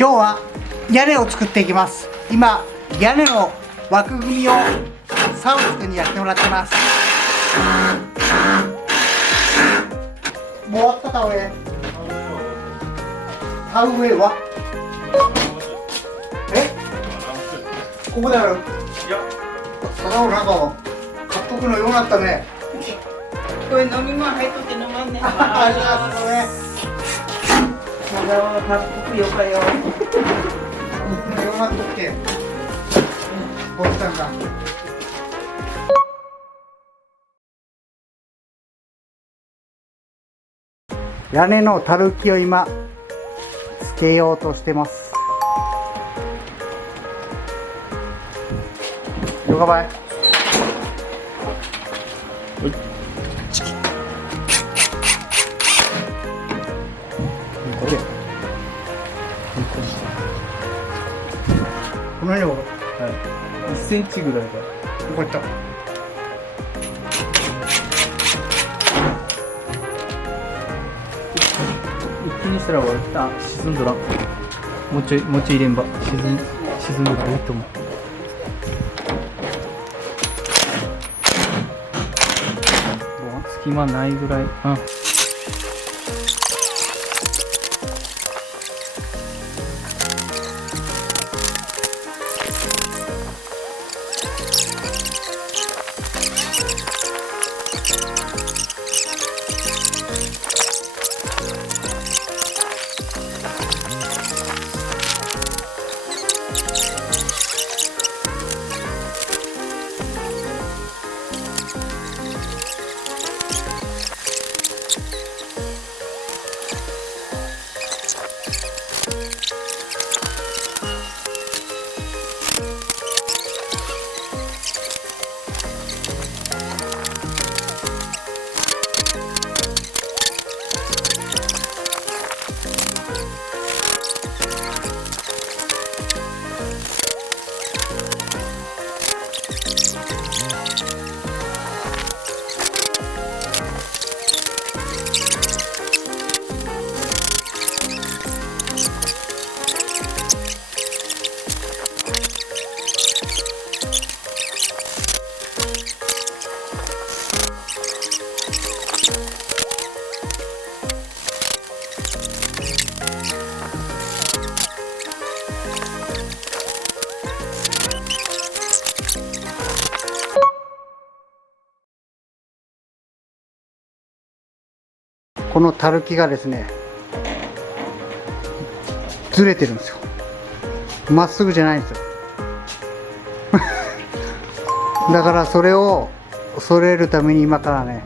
今日は屋根を作っていきます。今屋根の枠組みをサウス君にやってもらってます。もう終わった田植えはここでやる？いやただなんか買っとくのようなったね。これ飲み物入っとって飲まんね。ありがとうね。まだ買っとくよかよ。ようなっとってこうしたんか。屋根のたるきを今つけようとしてます。よかばい。このよう1センチぐらいだ。こういった一気にしたら終わる。あ、沈んどらん。もうちょい入れんば。沈んどらいいと思う。隙間ないぐらい。うん。このたるきがですねずれてるんですよ。まっすぐじゃないんですよだからそれを揃えるために今からね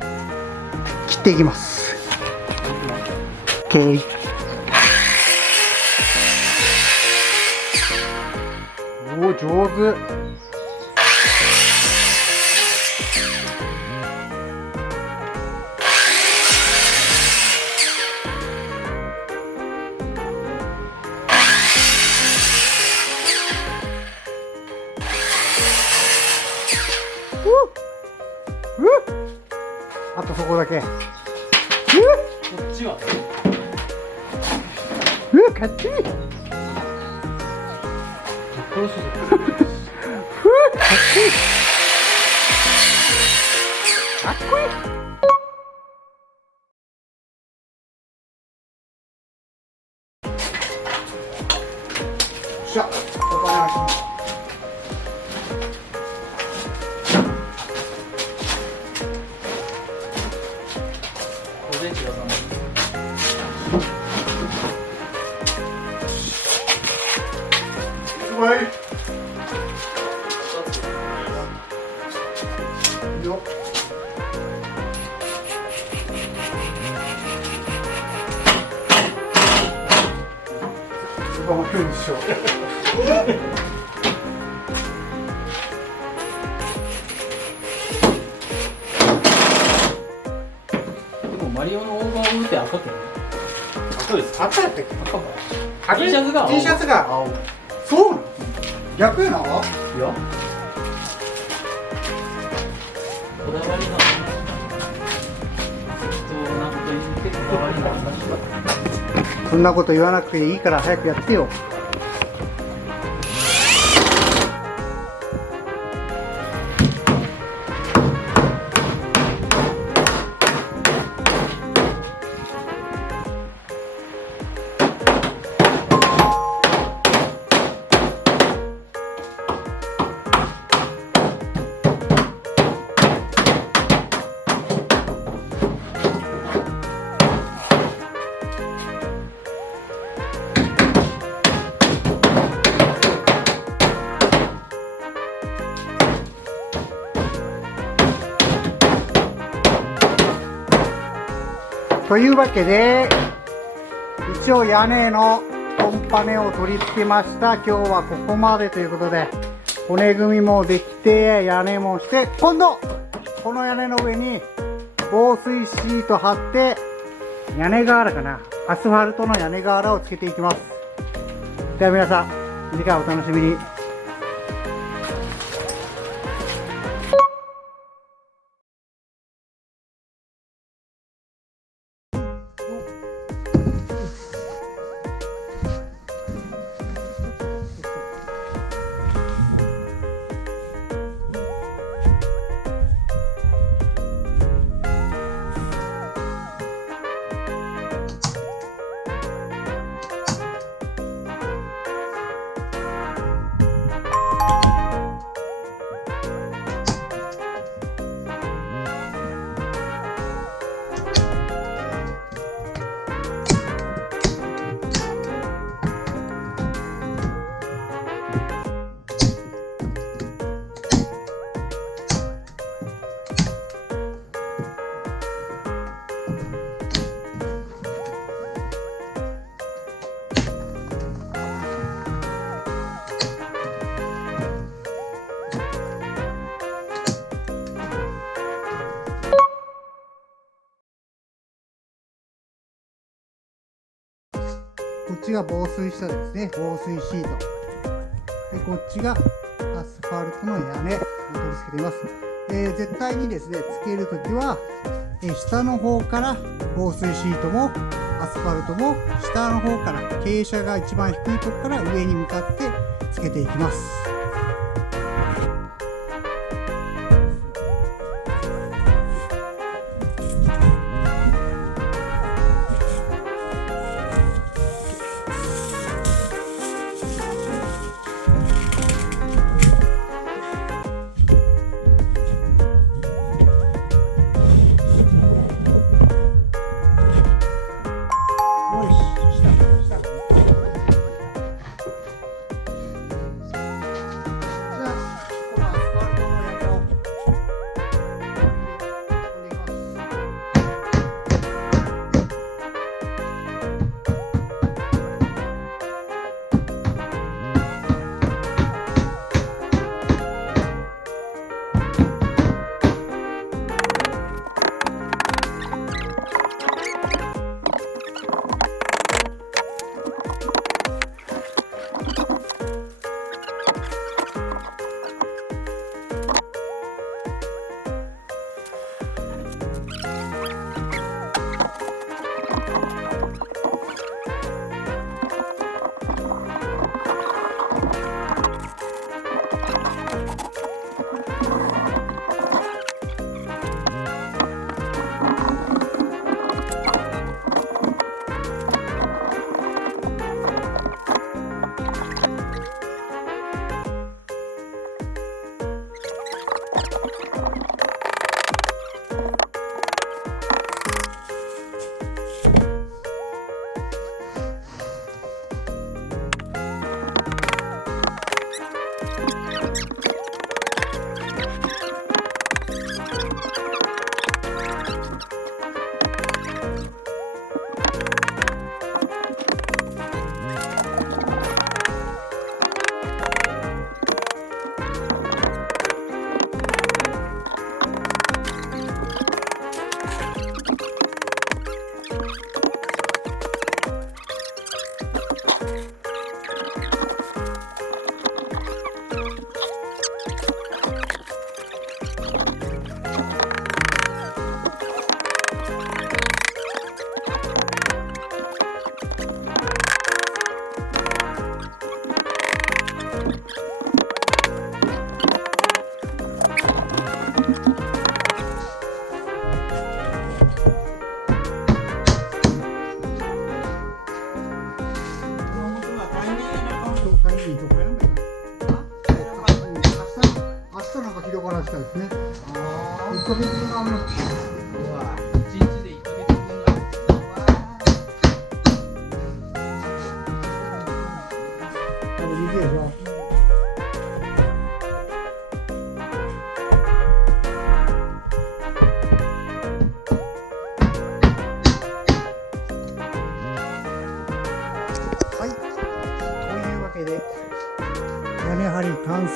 切っていきます。おお上手。あとそこだけ。こっちは。かっちい。かっこいい。しゃ、お願いします。はい。よ。そこも来るでしょう。でもマリオのオーバーオールって赤くない？赤です。赤やったっけ？赤も。T シャツが青。T シャツが青。そうなの？逆やな？いや。こだわりな。なんかこだわりな。そんなこと言わなくていいから早くやってよ。というわけで一応屋根のコンパネを取り付けました。今日はここまでということで、骨組みもできて屋根もして、今度この屋根の上に防水シート貼って屋根瓦かな、アスファルトの屋根瓦をつけていきます。では皆さん次回お楽しみに。こっちが防水下ですね、防水シートで、こっちがアスファルトの屋根を取り付けています。絶対にですね、つけるときは下の方から防水シートもアスファルトも下の方から、傾斜が一番低いところから上に向かってつけていきます。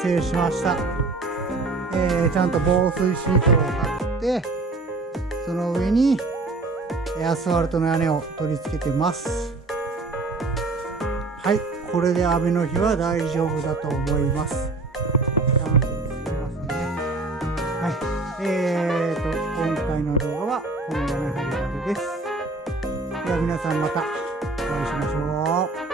成しました。ちゃんと防水シートを貼って、その上にアスファルトの屋根を取り付けてます。はい、これで雨の日は大丈夫だと思います。ちゃんとつけますね。はい、今回の動画はこの屋根張りまでです。では皆さんまたお会いしましょう。